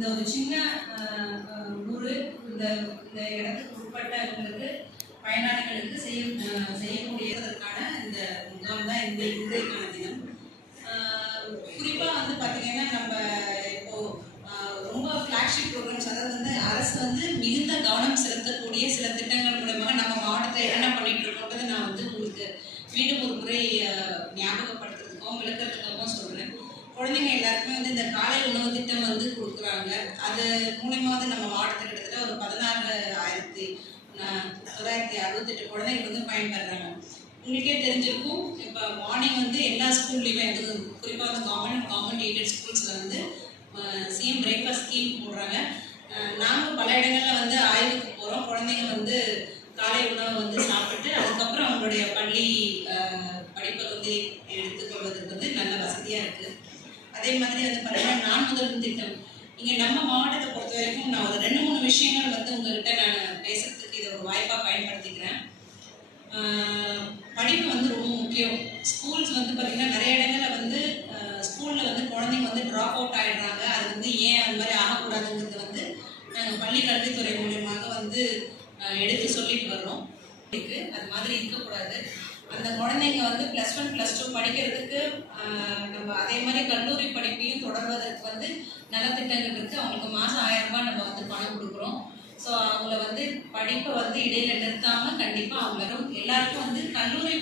இந்த ஒரு சின்ன ஊர் இந்த இந்த இடத்துக்கு உட்பட்டவங்களுக்கு பயனாளிகளுக்கு செய்யக்கூடியதற்கான இந்த முகாம் தான் இந்த இன்றைக்கான தினம். குறிப்பாக வந்து பார்த்தீங்கன்னா நம்ம இப்போ ரொம்ப ஃப்ளாக்ஷிப் ப்ரோக்ராம்ஸ், அதாவது வந்து அரசு வந்து மிகுந்த கவனம் செலுத்தக்கூடிய சில திட்டங்கள் மூலமாக நம்ம மாவட்டத்தில் என்ன பண்ணிட்டு இருக்கோன்றதை நான் வந்து உங்களுக்கு மீண்டும் ஒரு முறை ஞாபகப்படுத்துறதுக்கும் விளக்கத்துக்காகவும் சொல்கிறேன். குழந்தைங்க எல்லாருக்குமே வந்து இந்த காலை உணவு திட்டம் வந்து கொடுக்குறாங்க. அது மூலயமா வந்து நம்ம மாவட்டத்தில் கிட்டத்தட்ட ஒரு 16,968 குழந்தைகள் வந்து பயன்பெறாங்க. உங்களுக்கே தெரிஞ்சிருக்கும், இப்போ மார்னிங் வந்து எல்லா ஸ்கூல்லையுமே வந்து குறிப்பாக வந்து கவர்மெண்ட் எய்டட் ஸ்கூல்ஸில் வந்து சிஎம் பிரேக்ஃபாஸ்ட் ஸ்கீம் போடுறாங்க. நாங்கள் பல இடங்களில் வந்து ஆய்வுக்கு போகிறோம். குழந்தைங்க வந்து காலை உணவை வந்து சாப்பிட்டு அதுக்கப்புறம் அவங்களுடைய பள்ளி படிப்பை வந்து எடுத்துக்கொள்வதற்கு வந்து நல்ல வசதியாக இருக்குது. அதே மாதிரி வந்து பார்த்தீங்கன்னா நான் முதல்வன் திட்டம் இங்கே நம்ம மாவட்டத்தை பொறுத்த வரைக்கும் நான் ஒரு 2-3 விஷயங்கள் வந்து உங்கள்கிட்ட நான் பேசுறதுக்கு இதை ஒரு வாய்ப்பாக பயன்படுத்திக்கிறேன். படிப்பு வந்து ரொம்ப முக்கியம். ஸ்கூல்ஸ் வந்து பார்த்திங்கன்னா நிறைய இடங்களில் வந்து ஸ்கூலில் வந்து குழந்தைங்க வந்து ட்ராப் அவுட் ஆகிடுறாங்க. அது வந்து ஏன் அது மாதிரி ஆகக்கூடாதுங்கிறது வந்து நாங்கள் பள்ளி கல்வித்துறை மூலியமாக வந்து எடுத்து சொல்லிட்டு வர்றோம். அது மாதிரி இருக்கக்கூடாது. அந்த குழந்தைங்க வந்து +1 +2 படிக்கிறதுக்கு நம்ம அதே மாதிரி கல்லூரி படிப்பையும் தொடர்வதற்கு வந்து நலத்திட்டங்கள் இருக்குது. அவங்களுக்கு மாதம் 1000 ரூபாய் நம்ம வந்து பணம் கொடுக்குறோம். ஸோ அவங்கள வந்து படிப்பை வந்து இடையில நிறுத்தாமல் கண்டிப்பாக அவங்களும் எல்லாருக்கும் வந்து கல்லூரி